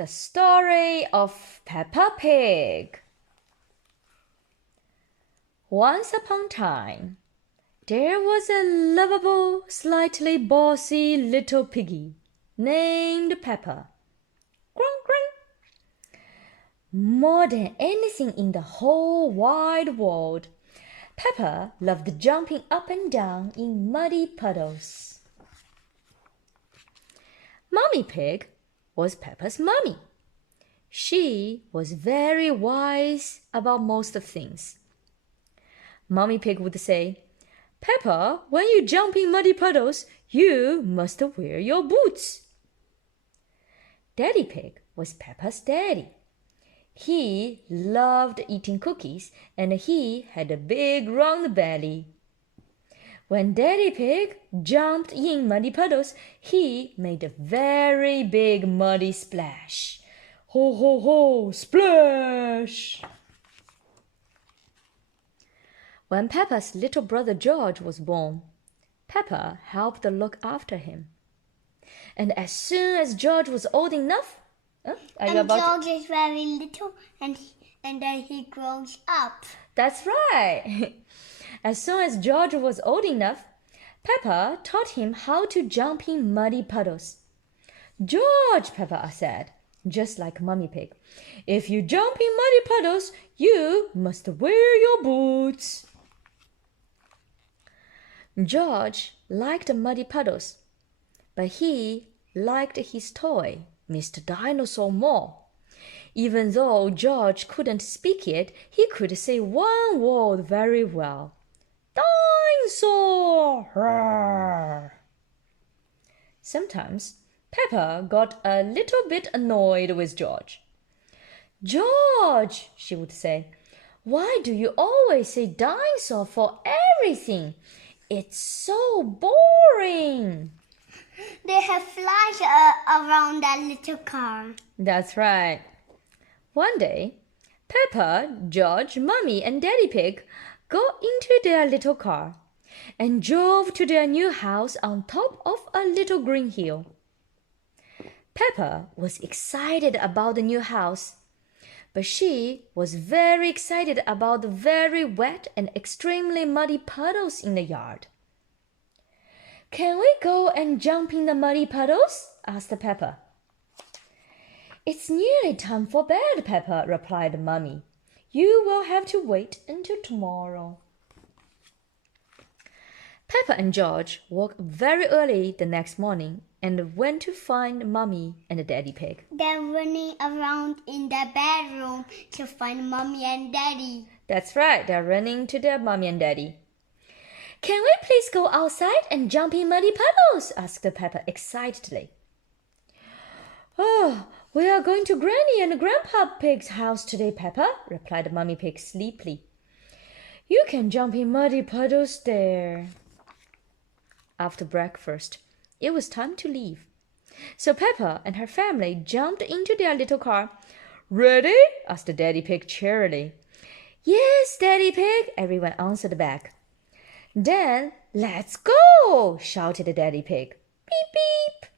The Story of Peppa Pig. Once upon a time, there was a lovable, slightly bossy little piggy named Peppa. Grung, grung. More than anything in the whole wide world, Peppa loved jumping up and down in muddy puddles. Mummy Pig was Peppa's mummy. She was very wise about most of things. Mummy Pig would say, "Peppa, when you jump in muddy puddles, you must wear your boots." Daddy Pig was Peppa's daddy. He loved eating cookies and he had a big round belly. When Daddy Pig jumped in muddy puddles, he made a very big muddy splash. Ho, ho, ho, splash! When Peppa's little brother George was born, Peppa helped look after him. And as soon as George was old enough, George is very little and then he grows up. That's right. As soon as George was old enough, Peppa taught him how to jump in muddy puddles. "George," Peppa said, just like Mummy Pig, "if you jump in muddy puddles, you must wear your boots." George liked muddy puddles, but he liked his toy, Mr. Dinosaur, more. Even though George couldn't speak it, he could say one word very well. Dinosaur! Roar. Sometimes Peppa got a little bit annoyed with George. "George," she would say, "why do you always say dinosaur for everything? It's so boring." They have flies around that little car. That's right. One day, Peppa, George, Mummy, and Daddy Pig got into their little car and drove to their new house on top of a little green hill. Peppa was excited about the new house, but she was very excited about the very wet and extremely muddy puddles in the yard. "Can we go and jump in the muddy puddles?" asked Peppa. "It's nearly time for bed, Peppa," replied Mummy. "You will have to wait until tomorrow." Peppa and George woke up very early the next morning and went to find Mummy and Daddy Pig. They're running around in their bedroom to find Mommy and Daddy. That's right, they're running to their Mommy and Daddy. "Can we please go outside and jump in muddy puddles?" asked Peppa excitedly. "Oh, we are going to Granny and Grandpa Pig's house today, Peppa," replied Mummy Pig sleepily. "You can jump in muddy puddles there." After breakfast, it was time to leave. So Peppa and her family jumped into their little car. "Ready?" asked Daddy Pig cheerily. "Yes, Daddy Pig," everyone answered back. "Then let's go!" shouted Daddy Pig. "Beep, beep!"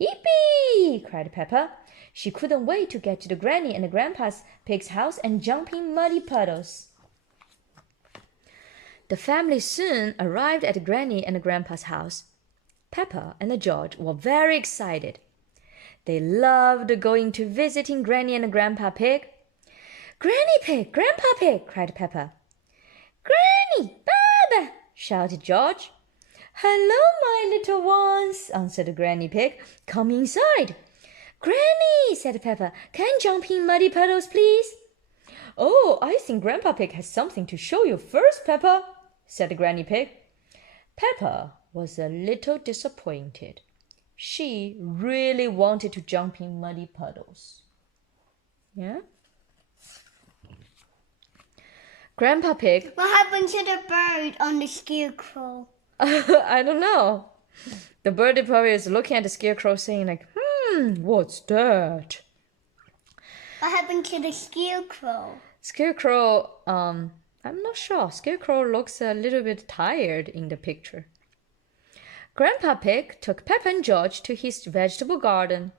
"Yippee!" cried Peppa. She couldn't wait to get to the Granny and Grandpa Pig's house and jump in muddy puddles. The family soon arrived at Granny and Grandpa's house. Peppa and George were very excited. They loved going to visiting Granny and Grandpa Pig. "Granny Pig, Grandpa Pig!" cried Peppa. "Granny, Baba!" shouted George. "Hello, my little ones," answered Granny Pig. "Come inside." "Granny," said Peppa, "can I jump in muddy puddles, please?" "Oh, I think Grandpa Pig has something to show you first, Peppa," said Granny Pig. Peppa was a little disappointed. She really wanted to jump in muddy puddles. Yeah? Grandpa Pig. What happened to the bird on the scarecrow? I don't know. The birdie probably is looking at the scarecrow saying like, what's that? What happened to the scarecrow? Scarecrow, I'm not sure. Scarecrow looks a little bit tired in the picture. Grandpa Pig took Peppa and George to his vegetable garden.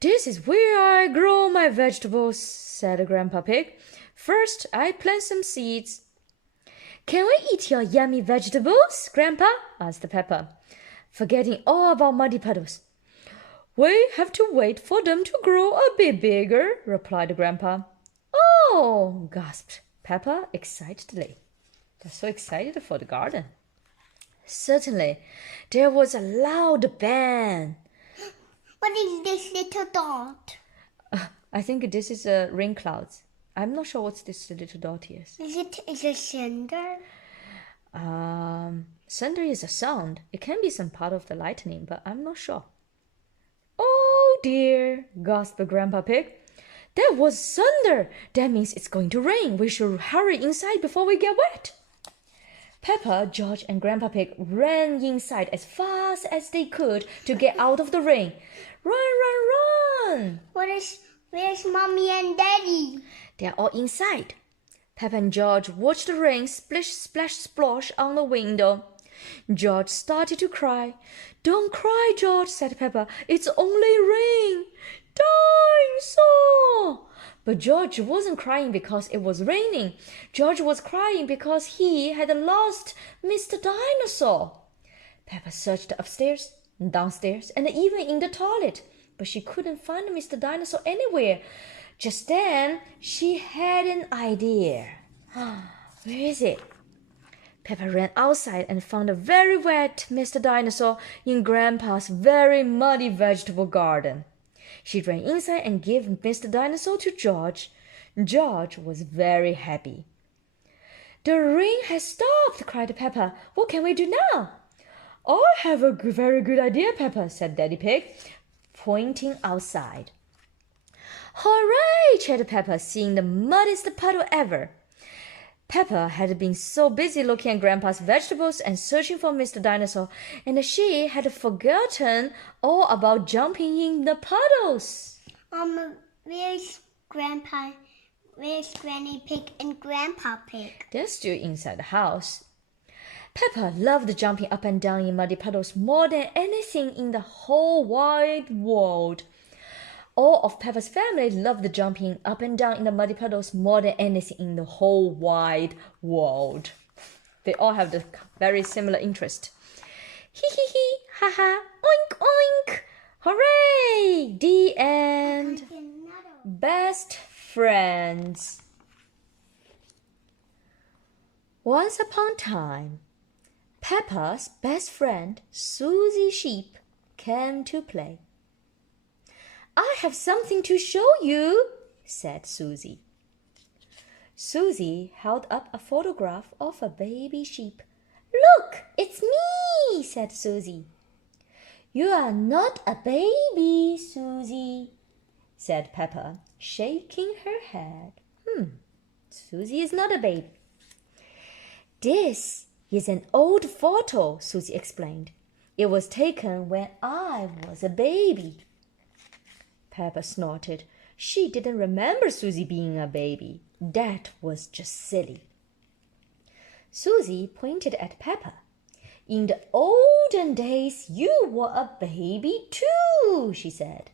"This is where I grow my vegetables," said Grandpa Pig. "First, I plant some seeds." "Can we eat your yummy vegetables, Grandpa?" asked Peppa, forgetting all about muddy puddles. "We have to wait for them to grow a bit bigger," replied Grandpa. "Oh!" gasped Peppa excitedly. They're so excited for the garden. Suddenly, there was a loud bang. What is this little dot? I think this is a rain clouds. I'm not sure what this little dot is. Is it thunder? Thunder is a sound. It can be some part of the lightning, but I'm not sure. "Oh dear," gasped Grandpa Pig. "That was thunder. That means it's going to rain. We should hurry inside before we get wet." Peppa, George, and Grandpa Pig ran inside as fast as they could to get out of the rain. "Run, run, run!" Where's Mommy and Daddy? They're all inside. Peppa and George watched the rain splish, splash, splosh on the window. George started to cry. "Don't cry, George," said Peppa. "It's only rain." "Dinosaur!" But George wasn't crying because it was raining. George was crying because he had lost Mr. Dinosaur. Peppa searched upstairs, downstairs, and even in the toilet, but she couldn't find Mr. Dinosaur anywhere. Just then, she had an idea. Where is it? Peppa ran outside and found a very wet Mr. Dinosaur in Grandpa's very muddy vegetable garden. She ran inside and gave Mr. Dinosaur to George. George was very happy. "The rain has stopped," cried Peppa. "What can we do now?" "I have a very good idea, Peppa," said Daddy Pig, pointing outside. "Hooray!" cheered Peppa, seeing the muddiest puddle ever. Peppa had been so busy looking at Grandpa's vegetables and searching for Mr. Dinosaur, and she had forgotten all about jumping in the puddles. Where's Grandpa? Where's Granny Pig and Grandpa Pig? They're still inside the house. Peppa loved jumping up and down in muddy puddles more than anything in the whole wide world. All of Peppa's family loved jumping up and down in the muddy puddles more than anything in the whole wide world. They all have the very similar interest. Hee hee hee, ha ha, oink oink, hooray! The end. Best friends. Once upon a time, Peppa's best friend, Susie Sheep, came to play. "I have something to show you," said Susie. Susie held up a photograph of a baby sheep. "Look, it's me," said Susie. "You are not a baby, Susie," said Peppa, shaking her head. Susie is not a baby. "This is an old photo," Susie explained. "It was taken when I was a baby." Peppa snorted. She didn't remember Susie being a baby. That was just silly. Susie pointed at Peppa. "In the olden days, you were a baby too," she said.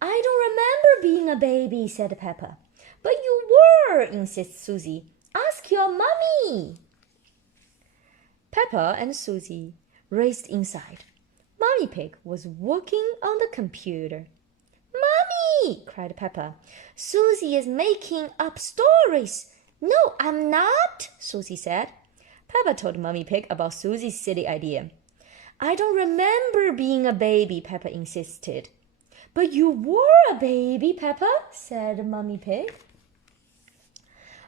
"I don't remember being a baby," said Peppa. "But you were," insisted Susie. "Ask your mummy." Peppa and Susie raced inside. Mummy Pig was working on the computer. "Mommy!" cried Peppa. "Susie is making up stories." "No, I'm not," Susie said. Peppa told Mummy Pig about Susie's silly idea. "I don't remember being a baby," Peppa insisted. "But you were a baby, Peppa," said Mummy Pig.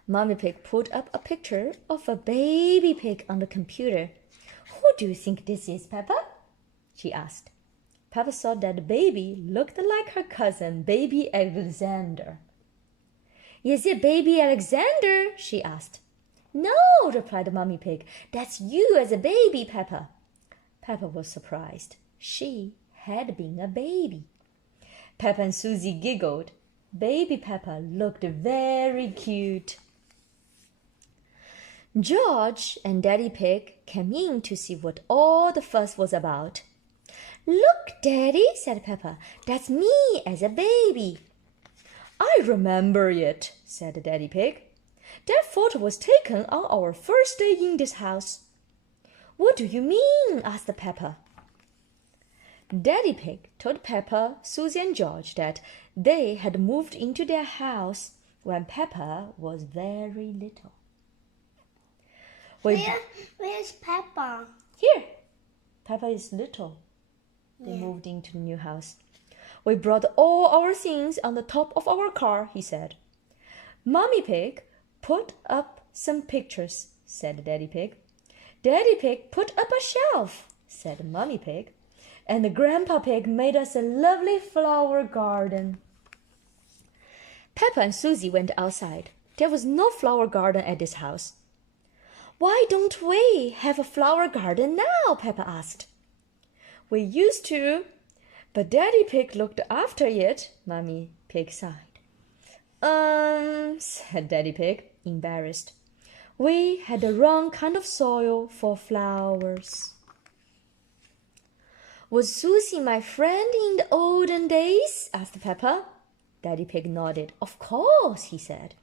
Mummy Pig put up a picture of a baby pig on the computer. "Who do you think this is, Peppa?" she asked. Peppa saw that the baby looked like her cousin, Baby Alexander. "Is it Baby Alexander?" she asked. "No," replied Mummy Pig. "That's you as a baby, Peppa." Peppa was surprised. She had been a baby. Peppa and Susie giggled. Baby Peppa looked very cute. George and Daddy Pig came in to see what all the fuss was about. Look, Daddy, said Peppa. That's me as a baby. I remember it, said Daddy Pig. That photo was taken on our first day in this house. What do you mean? Asked Peppa. Daddy Pig told Peppa, Susie and George that they had moved into their house when Peppa was very little. Where's Peppa? Here. Peppa is little. They moved into the new house. We brought all our things on the top of our car, he said. Mommy Pig put up some pictures, said Daddy Pig. Daddy Pig put up a shelf, said Mommy Pig. And Grandpa Pig made us a lovely flower garden. Peppa and Susie went outside. There was no flower garden at this house. Why don't we have a flower garden now? Peppa asked. We used to, but Daddy Pig looked after it, Mommy Pig sighed. Said Daddy Pig, embarrassed. We had the wrong kind of soil for flowers. Was Susie my friend in the olden days? Asked Peppa. Daddy Pig nodded. Of course, he said.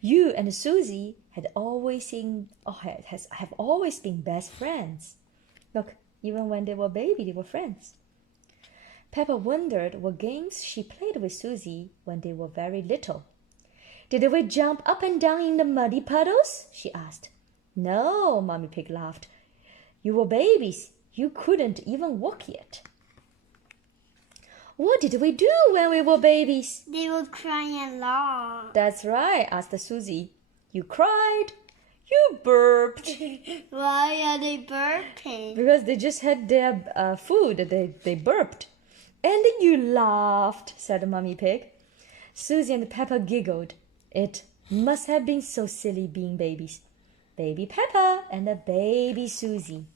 You and Susie have always been best friends. Look, even when they were baby, they were friends. Peppa wondered what games she played with Susie when they were very little. Did we jump up and down in the muddy puddles? She asked. No, Mommy Pig laughed. You were babies. You couldn't even walk yet. What did we do when we were babies? They were crying a lot. That's right, asked Susie. You cried. You burped. Why are they burping? Because they just had their food. They burped. And you laughed, said Mommy Pig. Susie and Peppa giggled. It must have been so silly being babies. Baby Peppa and a baby Susie.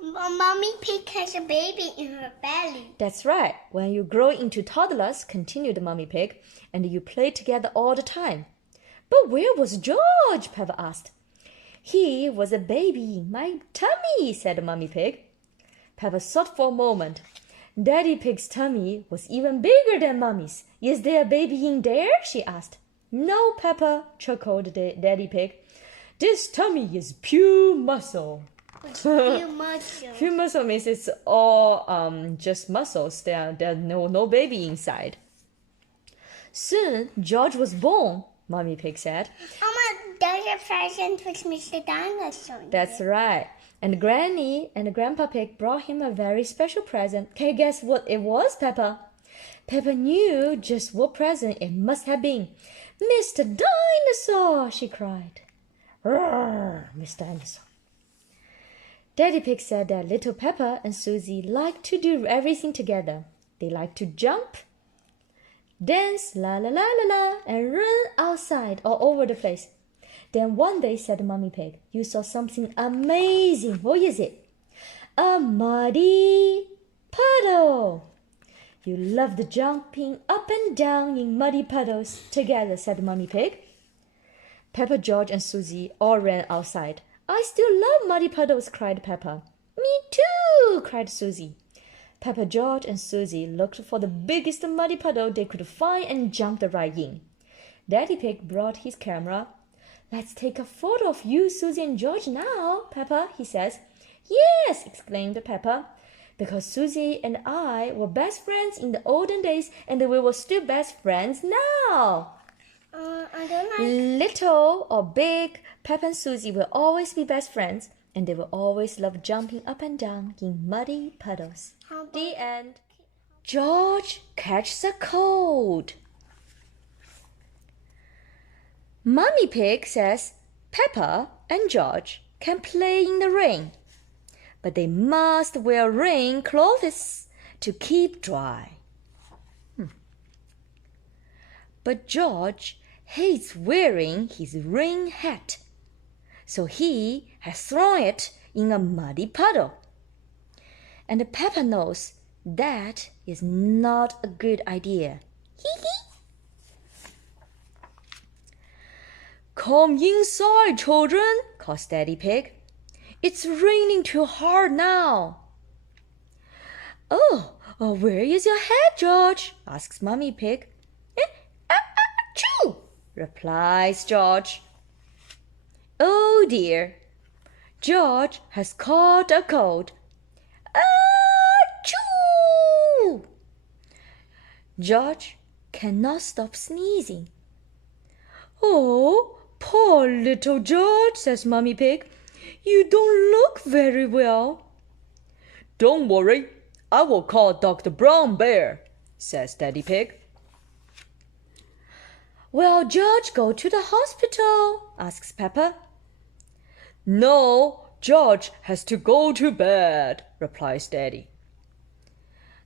Mommy Pig has a baby in her belly. That's right. When you grow into toddlers, continued Mommy Pig, and you play together all the time. But where was George? Peppa asked. He was a baby in my tummy, said Mommy Pig. Peppa thought for a moment. Daddy Pig's tummy was even bigger than Mommy's. Is there a baby in there? She asked. No, Peppa, chuckled Daddy Pig. This tummy is pure muscle. Pure muscle. Pure muscle means it's all just muscles. There's no baby inside. Soon George was born, Mommy Pig said. Mama, there's a present with Mr. Dinosaur. That's right. And Granny and Grandpa Pig brought him a very special present. Can you guess what it was, Peppa? Peppa knew just what present it must have been. Mr. Dinosaur, she cried. Roar, Mr. Dinosaur. Daddy Pig said that little Peppa and Susie liked to do everything together. They liked to jump, dance, la la la la la, and run outside all over the place. Then one day, said Mommy Pig, you saw something amazing. What is it? A muddy puddle. You loved jumping up and down in muddy puddles together, said Mommy Pig. Peppa, George, and Susie all ran outside. I still love muddy puddles, cried Peppa. Me too, cried Susie. Peppa, George, and Susie looked for the biggest muddy puddle they could find and jumped right in. Daddy Pig brought his camera. Let's take a photo of you, Susie, and George now, Peppa, he says. Yes, exclaimed Peppa, because Susie and I were best friends in the olden days and we were still best friends now. I don't like... Little or big, Peppa and Susie will always be best friends and they will always love jumping up and down in muddy puddles. The end. George catches a cold. Mommy Pig says Peppa and George can play in the rain, but they must wear rain clothes to keep dry. But George hates wearing his rain hat, so he has thrown it in a muddy puddle. And Peppa knows that is not a good idea. Hee hee. Come inside, children, calls Daddy Pig. It's raining too hard now. Oh, where is your head, George? Asks Mummy Pig. Achoo! Replies George. Oh dear, George has caught a cold. Achoo! George cannot stop sneezing. Oh, poor little George, says Mummy Pig. You don't look very well. Don't worry, I will call Dr. Brown Bear, says Daddy Pig. Will George go to the hospital? Asks Peppa. No, George has to go to bed, replies Daddy.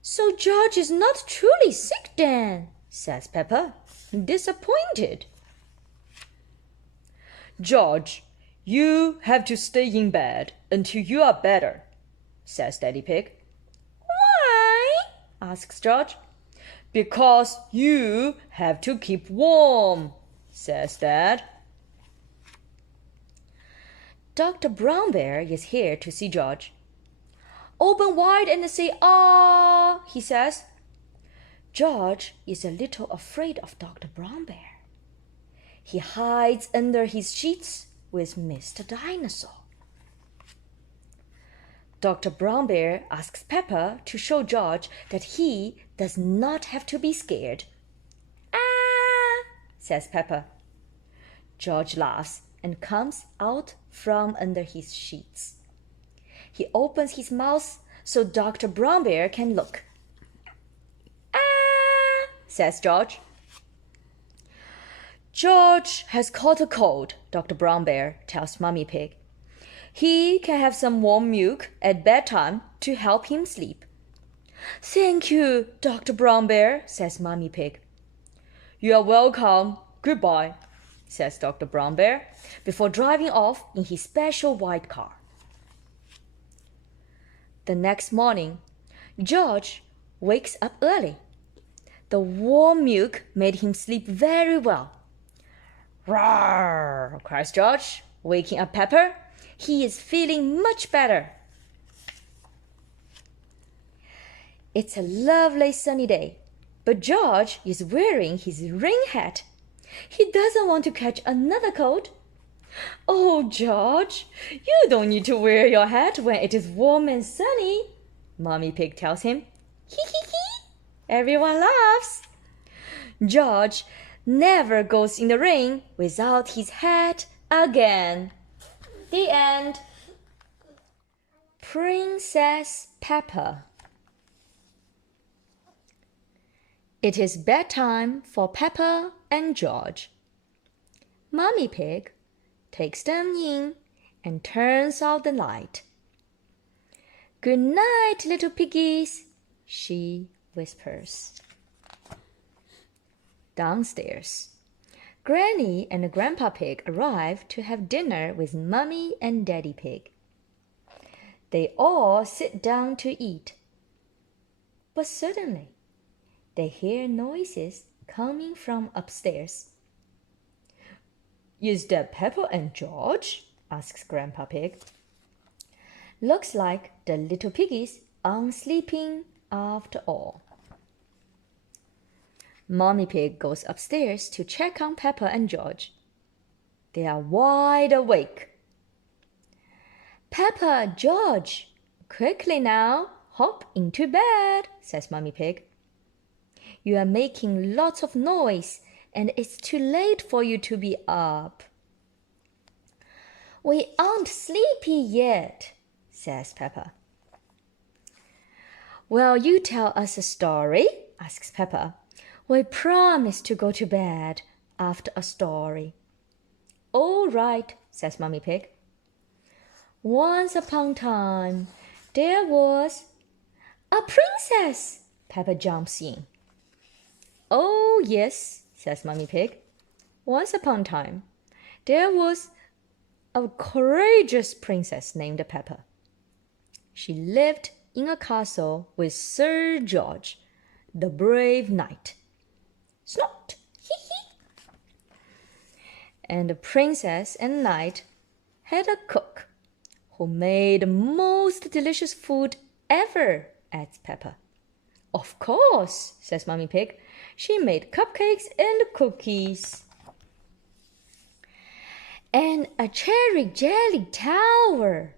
So George is not truly sick then, says Peppa, disappointed. George, you have to stay in bed until you are better, says Daddy Pig. Why? Asks George. Because you have to keep warm, says Dad. Dr. Brown Bear is here to see George. Open wide and say, ah, he says. George is a little afraid of Dr. Brown Bear. He hides under his sheets with Mr. Dinosaur. Dr. Brown Bear asks Peppa to show George that he does not have to be scared. Ah, says Peppa. George laughs and comes out from under his sheets. He opens his mouth so Dr. Brown Bear can look. Ah, says George. George has caught a cold, Dr. Brown Bear tells Mummy Pig. He can have some warm milk at bedtime to help him sleep. Thank you, Dr. Brown Bear, says Mummy Pig. You are welcome. Goodbye, says Dr. Brown Bear, before driving off in his special white car. The next morning, George wakes up early. The warm milk made him sleep very well. Roar, cries George, waking up Peppa. He is feeling much better. It's a lovely sunny day, but George is wearing his rain hat. He doesn't want to catch another cold. Oh, George, you don't need to wear your hat when it is warm and sunny, Mummy Pig tells him. Hee hee hee. Everyone laughs. George never goes in the rain without his hat again. The end. Princess Peppa. It is bedtime for Peppa and George. Mummy Pig takes them in and turns out the light. Good night, little piggies, she whispers. Downstairs, Granny and Grandpa Pig arrive to have dinner with Mummy and Daddy Pig. They all sit down to eat. But suddenly, they hear noises coming from upstairs. Is that Peppa and George? Asks Grandpa Pig. Looks like the little piggies aren't sleeping after all. Mommy Pig goes upstairs to check on Peppa and George. They are wide awake. Peppa, George, quickly now, hop into bed, says Mommy Pig. You are making lots of noise and it's too late for you to be up. We aren't sleepy yet, says Peppa. Will you tell us a story? Asks Peppa. We promise to go to bed after a story. All right, says Mommy Pig. Once upon a time, there was a princess, Peppa jumps in. Oh, yes, says Mommy Pig. Once upon a time, there was a courageous princess named Peppa. She lived in a castle with Sir George, the brave knight. Snort, hee hee. And the princess and knight had a cook who made the most delicious food ever asks Peppa. Of course, says Mummy Pig. She made cupcakes and cookies. And a cherry jelly tower,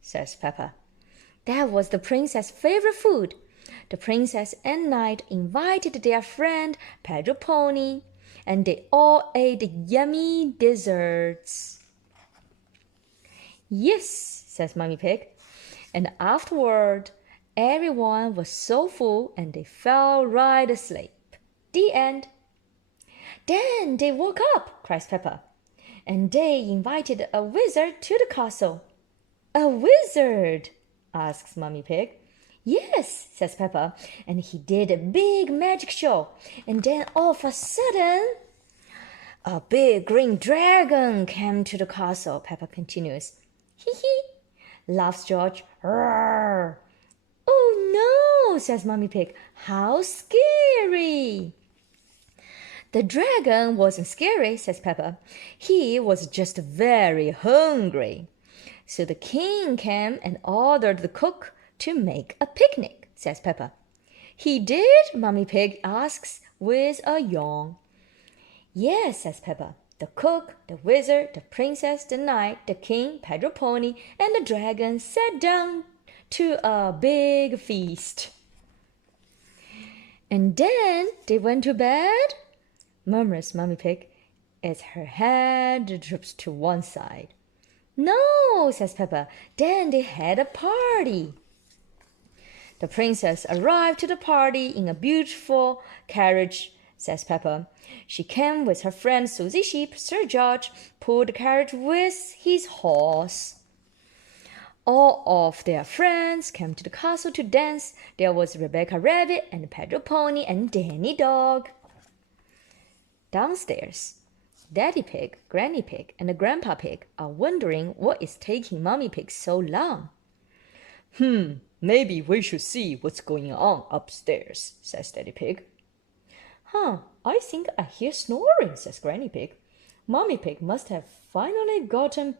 says Peppa. That was the princess's favorite food. The princess and knight invited their friend Pedro Pony, and they all ate yummy desserts. Yes, says Mummy Pig. And afterward, everyone was so full and they fell right asleep. The end. Then they woke up, cries Peppa, and they invited a wizard to the castle. A wizard? Asks Mummy Pig. Yes, says Peppa, and he did a big magic show. And then all of a sudden, a big green dragon came to the castle, Peppa continues. Hee hee, laughs George. Roar. Oh no, says Mummy Pig. How scary. The dragon wasn't scary, says Peppa. He was just very hungry. So the king came and ordered the cook to make a picnic, says Peppa. He did? Mummy Pig asks with a yawn. Yes, says Peppa. The cook, the wizard, the princess, the knight, the king, Pedro Pony, and the dragon sat down to a big feast. And then they went to bed, murmurs Mummy Pig as her head droops to one side. No, says Peppa. Then they had a party. The princess arrived to the party in a beautiful carriage, says Peppa. She came with her friend Susie Sheep. Sir George pulled the carriage with his horse. All of their friends came to the castle to dance. There was Rebecca Rabbit and Pedro Pony and Danny Dog. Downstairs, Daddy Pig, Granny Pig, and Grandpa Pig are wondering what is taking Mummy Pig so long. Maybe we should see what's going on upstairs, says Daddy Pig. I think I hear snoring, says Granny Pig. Mummy Pig must have finally gotten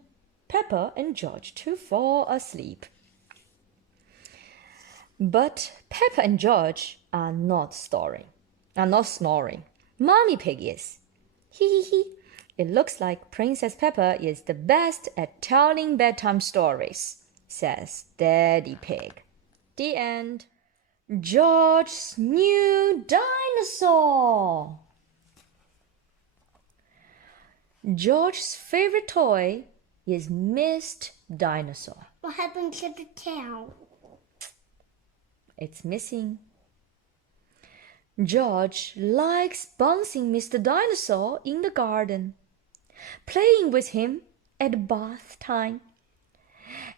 Peppa and George to fall asleep. But Peppa and George are not snoring. Mummy Pig is. Hee hee hee. It looks like Princess Peppa is the best at telling bedtime stories, says Daddy Pig. The end. George's new dinosaur. George's favorite toy is Missed Dinosaur. What happened to the tail? It's missing. George likes bouncing Mr. Dinosaur in the garden, playing with him at bath time,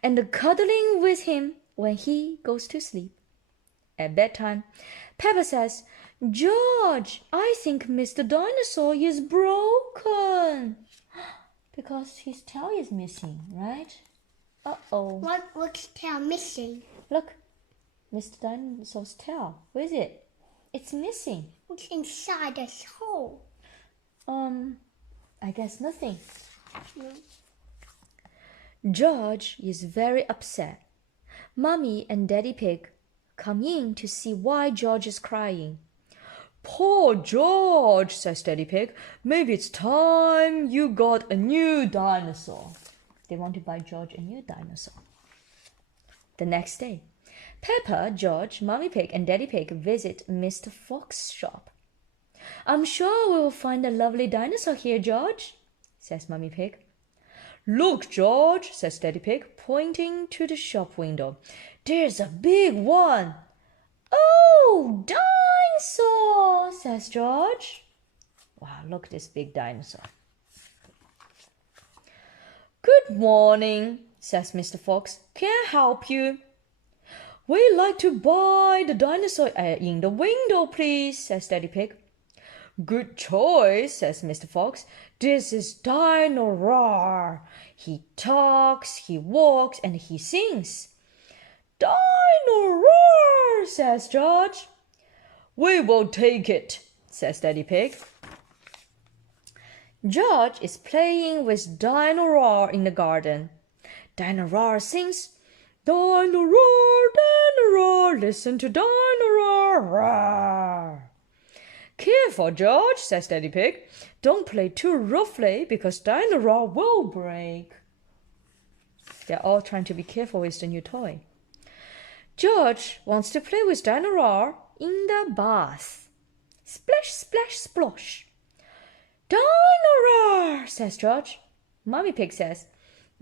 and cuddling with him when he goes to sleep. At bedtime, Peppa says, George, I think Mr. Dinosaur is broken. Because his tail is missing, right? Uh-oh. What's tail missing? Look, Mr. Dinosaur's tail. Where is it? It's missing. What's inside this hole? I guess nothing. No. George is very upset. Mummy and Daddy Pig come in to see why George is crying. Poor George, says Daddy Pig. Maybe it's time you got a new dinosaur. They want to buy George a new dinosaur. The next day, Peppa, George, Mummy Pig, and Daddy Pig visit Mr. Fox's shop. I'm sure we will find a lovely dinosaur here, George, says Mummy Pig. Look, George, says Daddy Pig, pointing to the shop window. There's a big one. Oh, dinosaur, says George. Wow, look at this big dinosaur. Good morning, says Mr. Fox. Can I help you? We'd like to buy the dinosaur in the window, please, says Daddy Pig. Good choice, says Mr. Fox. This is Dino-Roar. He talks, he walks, and he sings. Dino-Roar, says George. We will take it, says Daddy Pig. George is playing with Dino-Roar in the garden. Dino-Roar sings, Dino roar, Dino roar, listen to Dino roar, roar. Careful, George, says Daddy Pig. Don't play too roughly because Dino roar will break. They're all trying to be careful with the new toy. George wants to play with Dino roar in the bath. Splash, splash, splosh. Dino roar, says George. Mommy Pig says,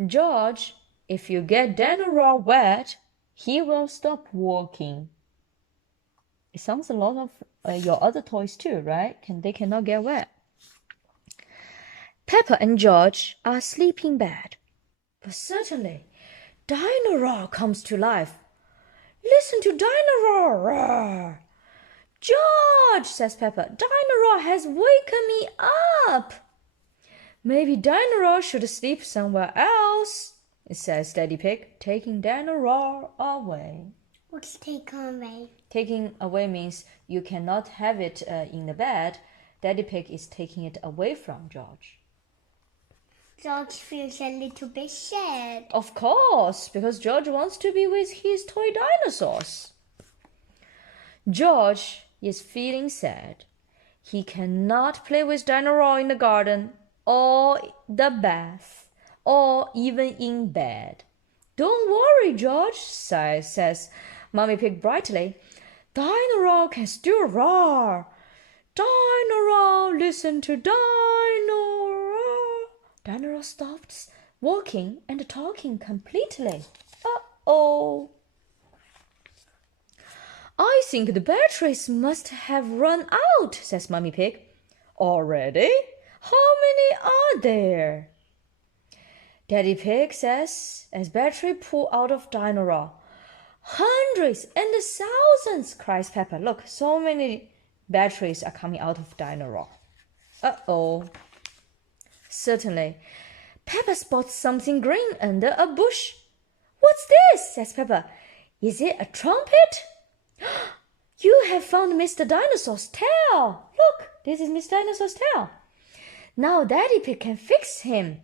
George, if you get Dino roar wet, he will stop walking. It sounds a lot of your other toys too, right? They cannot get wet. Peppa and George are asleep in bed. But suddenly, Dino roar comes to life. Listen to Dino roar, roar. George, says Peppa, Dino roar has waken me up. Maybe Dino roar should sleep somewhere else, says Daddy Pig, taking Dino roar away. What's taken away? Taking away means you cannot have it in the bed. Daddy Pig is taking it away from George. George feels a little bit sad. Of course, because George wants to be with his toy dinosaurs. George is feeling sad. He cannot play with Dino roar in the garden or the bath or even in bed. Don't worry, George, says Mommy Pig brightly. Dino roar can still roar. Dino roar, listen to Dino roar. Dino roar stops walking and talking completely. Uh-oh. I think the batteries must have run out, says Mommy Pig. Already? How many are there? Daddy Pig says as battery pull out of Dino roar. Hundreds and thousands, cries Peppa. Look, so many batteries are coming out of Dino roar. Uh-oh. Suddenly, Peppa spots something green under a bush. What's this? Says Peppa. Is it a trumpet? You have found Mr. Dinosaur's tail. Look, this is Mr. Dinosaur's tail. Now Daddy Pig can fix him.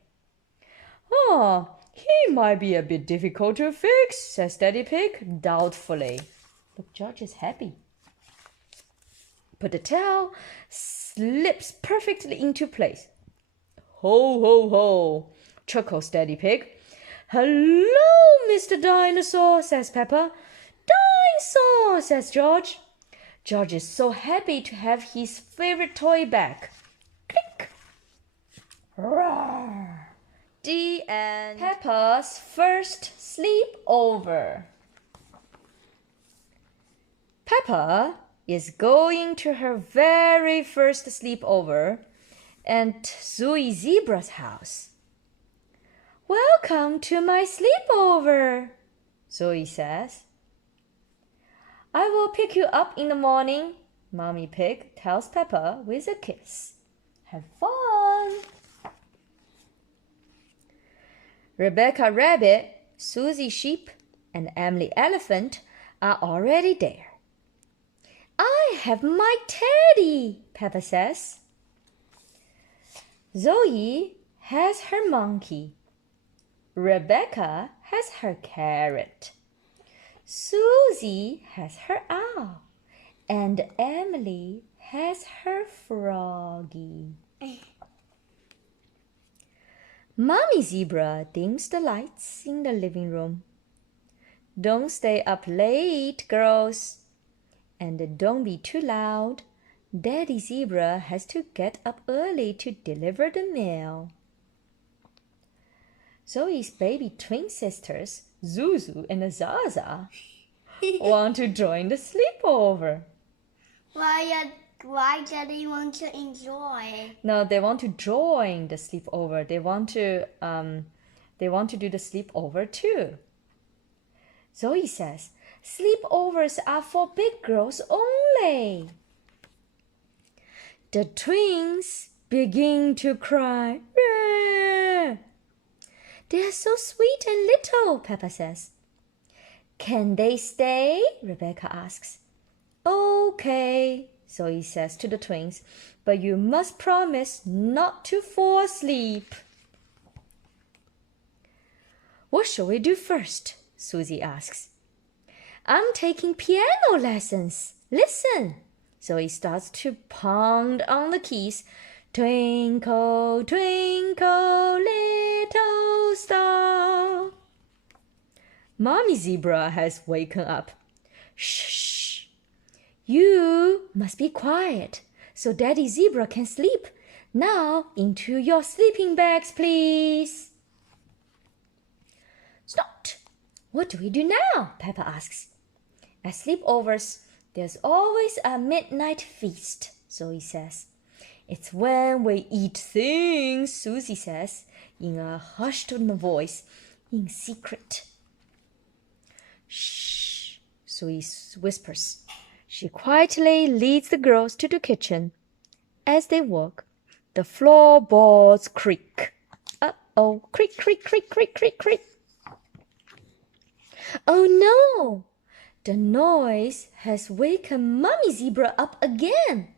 Oh, he might be a bit difficult to fix, says Daddy Pig doubtfully. But George is happy. But the tail slips perfectly into place. Ho, ho, ho, chuckles Daddy Pig. Hello, Mr. Dinosaur, says Peppa. Dinosaur, says George. George is so happy to have his favorite toy back. Click. Roar. The end. Peppa's first sleepover. Peppa is going to her very first sleepover at Zoe Zebra's house. Welcome to my sleepover, Zoe says. I will pick you up in the morning, Mommy Pig tells Peppa with a kiss. Have fun! Rebecca Rabbit, Susie Sheep, and Emily Elephant are already there. I have my teddy, Peppa says. Zoe has her monkey. Rebecca has her carrot. Susie has her owl. And Emily has her froggy. Mommy Zebra dims the lights in the living room. Don't stay up late, girls. And don't be too loud. Daddy Zebra has to get up early to deliver the mail. Zoe's baby twin sisters, Zuzu and Zaza, want to join the sleepover. Why do they want to enjoy? No, they want to join the sleepover. They want to do the sleepover too. Zoe says, sleepovers are for big girls only. The twins begin to cry. They are so sweet and little, Peppa says. Can they stay? Rebecca asks. Okay, Zoe says to the twins, but you must promise not to fall asleep. What shall we do first? Susie asks. I'm taking piano lessons. Listen. So he starts to pound on the keys. Twinkle, twinkle, little star. Mommy Zebra has woken up. Shh. You must be quiet so Daddy Zebra can sleep. Now into your sleeping bags, please. Stop. What do we do now? Peppa asks. At sleepovers, there's always a midnight feast, Zoe says. It's when we eat things, Susie says, in a hushed voice, in secret. Shh, Zoe whispers. She quietly leads the girls to the kitchen. As they walk, the floorboards creak. Uh-oh, creak, creak, creak, creak, creak, creak. Oh no! The noise has waken Mommy Zebra up again.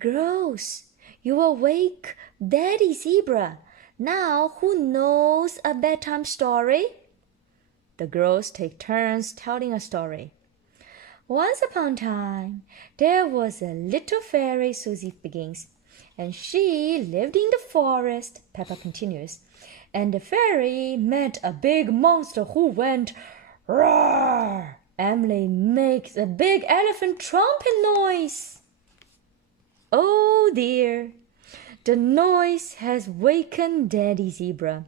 Girls, you will wake Daddy Zebra. Now who knows a bedtime story? The girls take turns telling a story. Once upon a time, there was a little fairy, Susie begins, and she lived in the forest, Peppa continues, and the fairy met a big monster who went roar. Emily makes a big elephant trumpet noise. Oh dear, the noise has wakened Daddy Zebra.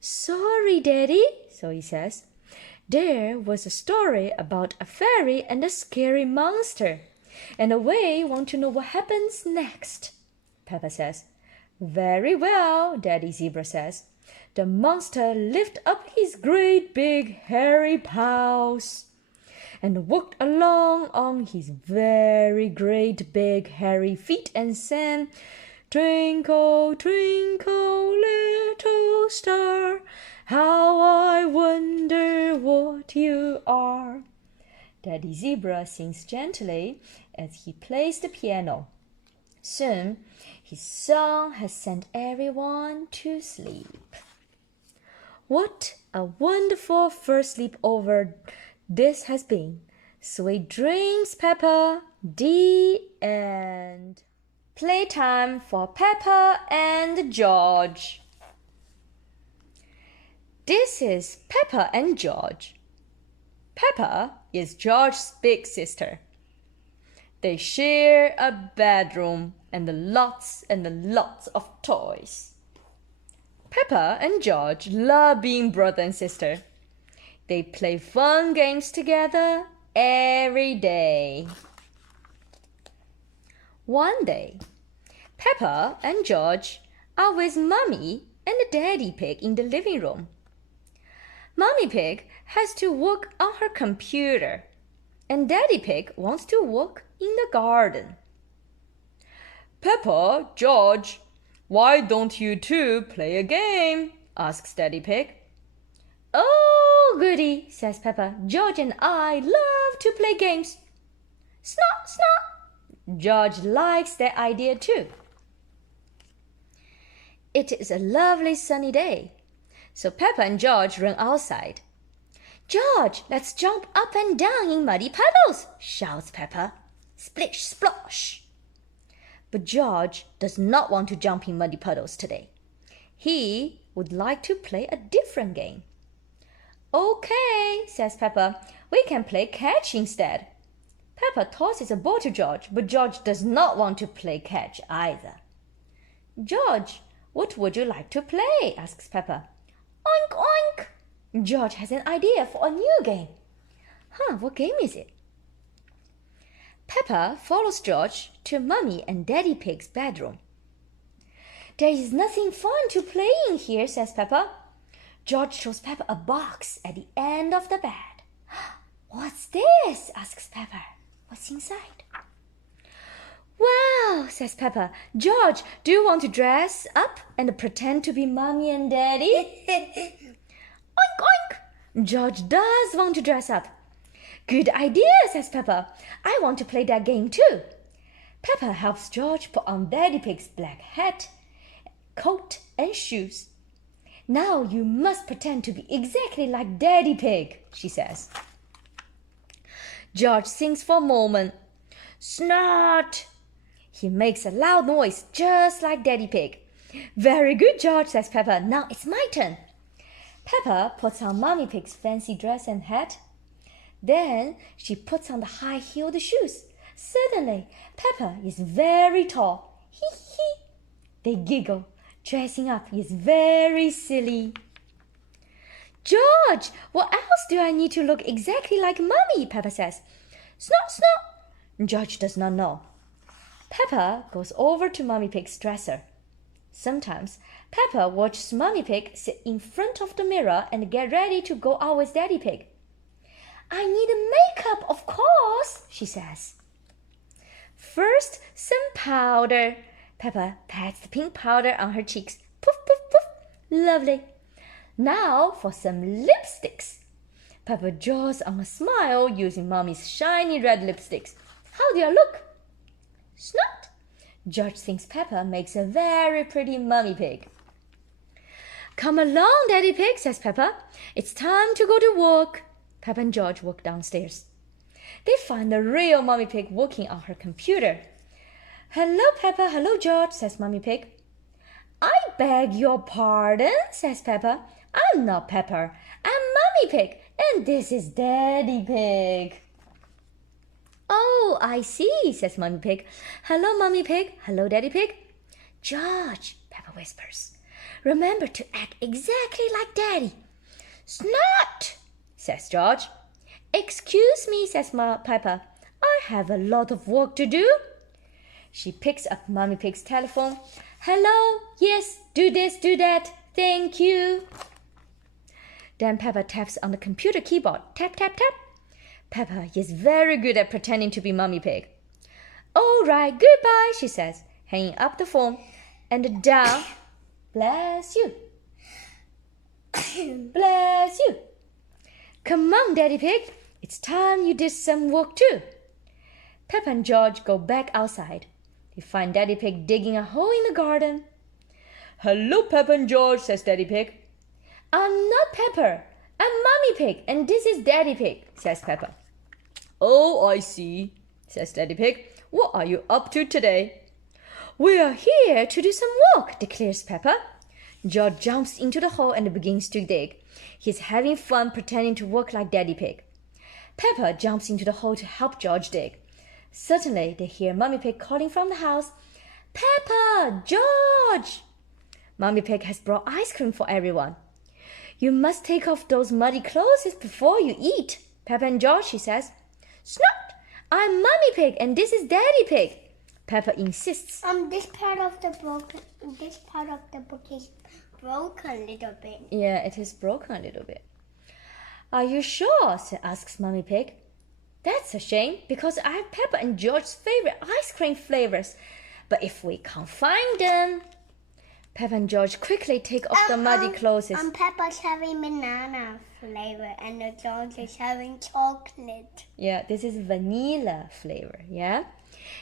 Sorry, Daddy, so he says. There was a story about a fairy and a scary monster, and we want to know what happens next. Peppa says. Very well, Daddy Zebra says. The monster lifted up his great big hairy paws and walked along on his very great big hairy feet and sang, Twinkle, twinkle, little star, how I wonder what you are. Daddy Zebra sings gently as he plays the piano. Soon, his song has sent everyone to sleep. What a wonderful first sleepover this has been. Sweet dreams, Peppa. The end. Playtime for Peppa and George. This is Peppa and George. Peppa is George's big sister. They share a bedroom and lots of toys. Peppa and George love being brother and sister. They play fun games together every day. One day, Peppa and George are with Mummy and Daddy Pig in the living room. Mummy Pig has to work on her computer, and Daddy Pig wants to work in the garden. Peppa, George, why don't you two play a game? Asks Daddy Pig. Oh, goody, says Peppa. George and I love to play games. Snot, snot. George likes that idea too. It is a lovely sunny day, so Peppa and George run outside. George, let's jump up and down in muddy puddles, shouts Peppa. Splish, splosh. But George does not want to jump in muddy puddles today. He would like to play a different game. Okay, says Peppa, we can play catch instead. Peppa tosses a ball to George, but George does not want to play catch either. George, what would you like to play? Asks Peppa. Oink, oink. George has an idea for a new game. What game is it? Peppa follows George to Mummy and Daddy Pig's bedroom. There is nothing fun to play in here, says Peppa. George shows Peppa a box at the end of the bed. What's this? Asks Peppa. What's inside? Wow, says Peppa. George, do you want to dress up and pretend to be Mommy and Daddy? Oink, oink. George does want to dress up. Good idea, says Peppa. I want to play that game too. Peppa helps George put on Daddy Pig's black hat, coat and shoes. Now you must pretend to be exactly like Daddy Pig, she says. George thinks for a moment. Snort! He makes a loud noise just like Daddy Pig. Very good, George, says Peppa. Now it's my turn. Peppa puts on Mommy Pig's fancy dress and hat. Then she puts on the high-heeled shoes. Suddenly, Peppa is very tall. Hee hee. They giggle. Dressing up is very silly. George, what else do I need to look exactly like Mummy? Peppa says. Snort, snort. George does not know. Peppa goes over to Mummy Pig's dresser. Sometimes Peppa watches Mummy Pig sit in front of the mirror and get ready to go out with Daddy Pig. I need makeup, of course, she says. First, some powder. Peppa pats the pink powder on her cheeks. Poof, poof, poof. Lovely. Now for some lipsticks. Peppa draws on a smile using Mommy's shiny red lipsticks. How do I look? Snort. George thinks Peppa makes a very pretty Mummy Pig. Come along, Daddy Pig, says Peppa. It's time to go to work. Peppa and George walk downstairs. They find the real Mummy Pig working on her computer. Hello, Peppa. Hello, George, says Mummy Pig. I beg your pardon, says Peppa. I'm not Peppa. I'm Mummy Pig, and this is Daddy Pig. Oh, I see, says Mummy Pig. Hello, Mummy Pig. Hello, Daddy Pig. George, Peppa whispers. Remember to act exactly like Daddy. Snort, says George. Excuse me, says Peppa. I have a lot of work to do. She picks up Mummy Pig's telephone. Hello, yes, do this, do that. Thank you. Then Peppa taps on the computer keyboard. Tap, tap, tap. Peppa is very good at pretending to be Mummy Pig. All right, goodbye, she says, hanging up the phone. And down. Bless you. Bless you. Come on, Daddy Pig. It's time you did some work too. Peppa and George go back outside. They find Daddy Pig digging a hole in the garden. Hello, Peppa and George, says Daddy Pig. I'm not Peppa. I'm Mummy Pig, and this is Daddy Pig, says Peppa. Oh, I see, says Daddy Pig. What are you up to today? We are here to do some work, declares Peppa. George jumps into the hole and begins to dig. He's having fun pretending to work like Daddy Pig. Peppa jumps into the hole to help George dig. Suddenly, they hear Mummy Pig calling from the house. Peppa! George! Mummy Pig has brought ice cream for everyone. You must take off those muddy clothes before you eat, Peppa and George, she says. Snort! I'm Mummy Pig and this is Daddy Pig. Peppa insists. This part of the book is broken a little bit. Yeah, it is broken a little bit. Are you sure? asks Mummy Pig. That's a shame because I have Peppa and George's favorite ice cream flavors. But if we can't find them... Peppa and George quickly take off the muddy clothes. Peppa's having banana flavor and George is having chocolate. Yeah, this is vanilla flavor, yeah?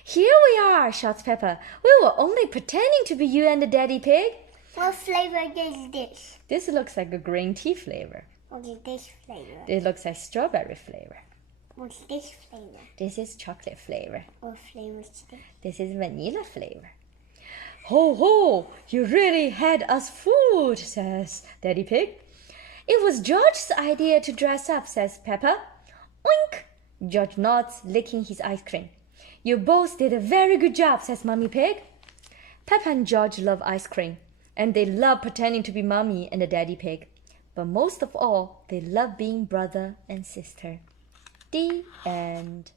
Here we are, shouts Peppa. We were only pretending to be you and the Daddy Pig. What flavor is this? This looks like a green tea flavor. What is this flavor? This looks like strawberry flavor. What's this flavor? This is chocolate flavor. What flavor is this? This is vanilla flavor. Ho ho, you really had us fooled, says Daddy Pig. It was George's idea to dress up, says Peppa. Oink! George nods, licking his ice cream. You both did a very good job, says Mummy Pig. Peppa and George love ice cream, and they love pretending to be Mummy and the Daddy Pig. But most of all, they love being brother and sister. The end.